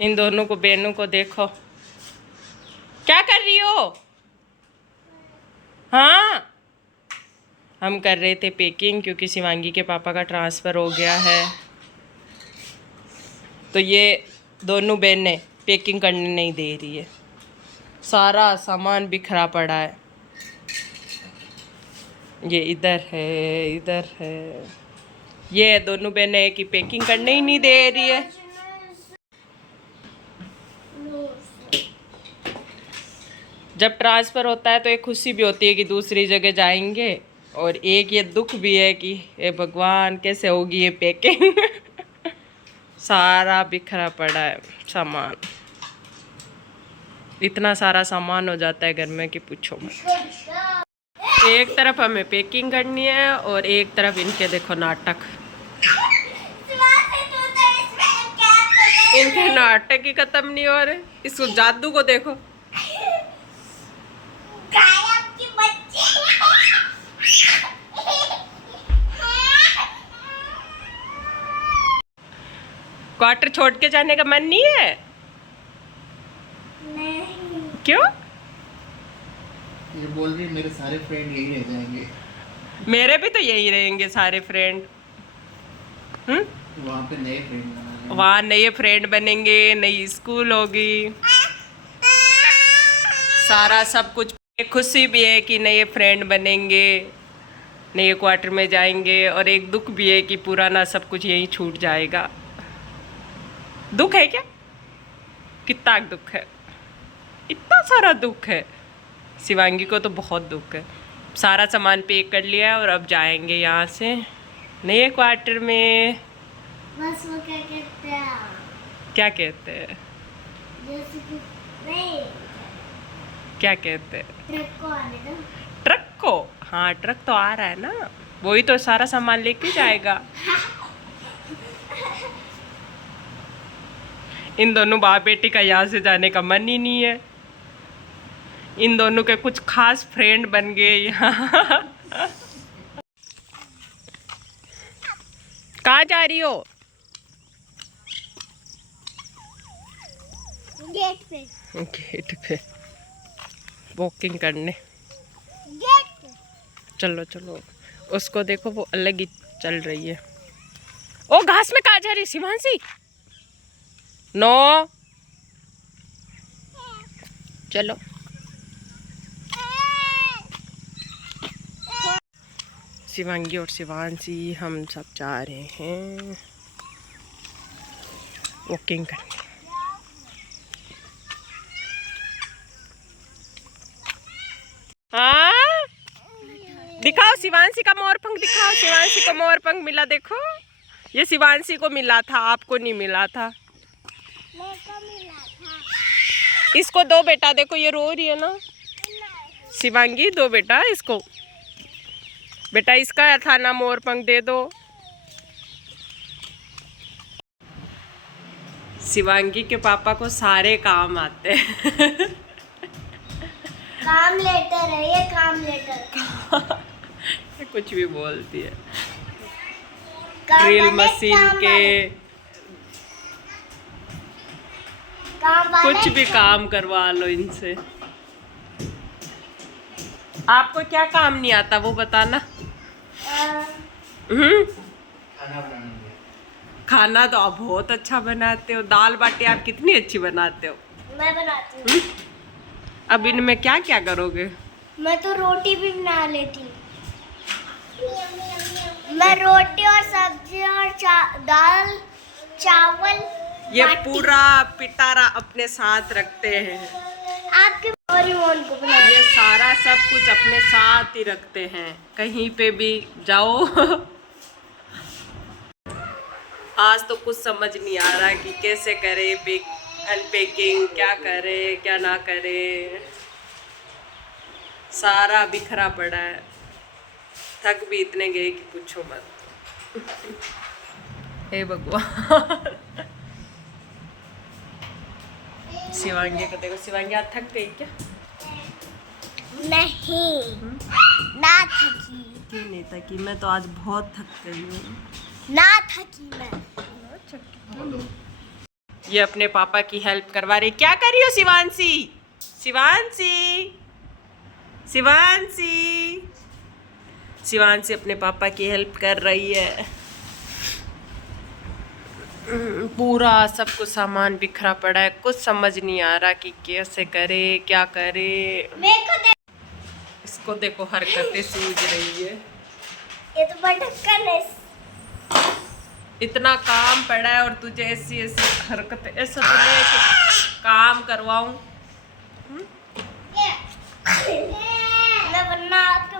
इन दोनों को बहनों को देखो, क्या कर रही हो? हाँ, हम कर रहे थे पैकिंग क्योंकि शिवांगी के पापा का ट्रांसफ़र हो गया है। तो ये दोनों बहनें पैकिंग करने नहीं दे रही है, सारा सामान बिखरा पड़ा है। ये इधर है, इधर है। ये दोनों बहनें कि पैकिंग करने ही नहीं दे रही है। जब ट्रांसफ़र होता है तो एक खुशी भी होती है कि दूसरी जगह जाएंगे, और एक ये दुख भी है कि हे भगवान कैसे होगी ये पैकिंग। सारा बिखरा पड़ा है सामान, इतना सारा सामान हो जाता है घर में कि पूछो मत। एक तरफ हमें पैकिंग करनी है और एक तरफ इनके देखो नाटक। इनके नाटक ही खत्म नहीं हो रहे। इसको जादू को देखो, क्वार्टर छोड़ के जाने का मन नहीं है? नहीं। क्यों? ये बोल रही मेरे सारे फ्रेंड यही रह जाएंगे। मेरे भी तो यही रहेंगे सारे फ्रेंड। वहाँ पे नए फ्रेंड बनाने, वहाँ नए फ्रेंड बनेंगे, नई स्कूल होगी, सारा सब कुछ। एक खुशी भी है कि नए फ्रेंड बनेंगे, नए क्वार्टर में जाएंगे, और एक दुख भी है कि पुराना सब कुछ यहीं छूट जाएगा। दुख है क्या? कितना दुख है, इतना सारा दुख है। शिवांगी को तो बहुत दुख है। सारा सामान पैक कर लिया है और अब जाएंगे यहाँ से नए क्वार्टर में। बस वो क्या कहते हैं? क्या कहते हैं? जैसे कि नहीं, क्या कहते हैं? ट्रक को आने दो। ट्रक को? हाँ, ट्रक तो आ रहा है ना, वही तो सारा सामान लेके जाएगा। इन दोनों बाप बेटी का यहाँ से जाने का मन ही नहीं है। इन दोनों के कुछ खास फ्रेंड बन गए यहाँ। कहाँ जा रही हो? गेट पे। गेट पे वॉकिंग करने। गेट पे। चलो चलो, उसको देखो वो अलग ही चल रही है। ओ, घास में कहाँ जा रही शिवांशी? नो, चलो। शिवांगी और शिवांशी हम सब जा रहे हैं वॉकिंग करने। हाँ, दिखाओ शिवांशी का मोर पंख दिखाओ। शिवांशी को मोर पंख मिला, देखो। ये शिवांशी को मिला था, आपको नहीं मिला था। मेरे को मिला था। इसको दो बेटा, देखो ये रो रही है ना शिवांगी, दो बेटा इसको। बेटा इसका था ना मोर पंख, दे दो। शिवांगी के पापा को सारे काम आते हैं। काम लेटर है ये, काम लेटर। कुछ भी बोलती है। काम ड्रिल वाले, मशीन काम के वाले। काम वाले, कुछ भी काम करवा लो इनसे। आपको क्या काम नहीं आता वो बताना। खाना बनाना भी। खाना तो आप बहुत अच्छा बनाते हो। दाल बाटी आप कितनी अच्छी बनाते हो। मैं बनाती हूँ। अब इनमें क्या क्या करोगे? मैं तो रोटी भी बना लेती हूँ। मैं रोटी और सब्जी और दाल चावल ये बाटी। पूरा पिटारा अपने साथ रखते हैं। आपके मोन को बना। ये सारा सब कुछ अपने साथ ही रखते हैं, कहीं पे भी जाओ। आज तो कुछ समझ नहीं आ रहा कि कैसे करे अनपैकिंग, क्या करे क्या ना करे। सारा बिखरा पड़ा है। थक भी इतने गए कि पूछो मत। हे भगवान। शिवांगी को देखो, शिवांगी आज थक गई क्या? नहीं, ना थकी। क्यों नहीं थकी? मैं तो आज बहुत थक गई हूँ। ना थकी मैं। ये अपने पापा की हेल्प करवा रही। क्या कर रही हो शिवांशी? शिवांशी, शिवांशी, शिवांशी अपने पापा की हेल्प कर रही है। पूरा सब कुछ सामान बिखरा पड़ा है, कुछ समझ नहीं आ रहा कि कैसे करे, क्या करे। मेरे को दे। इसको देखो हरकतें सूझ रही है। ये तो बड़ा ढक्कन है। इतना काम पड़ा है और तुझे ऐसी ऐसी हरकतें, ऐसा तो नहीं है कि काम करवाऊं। मैं वरना आपके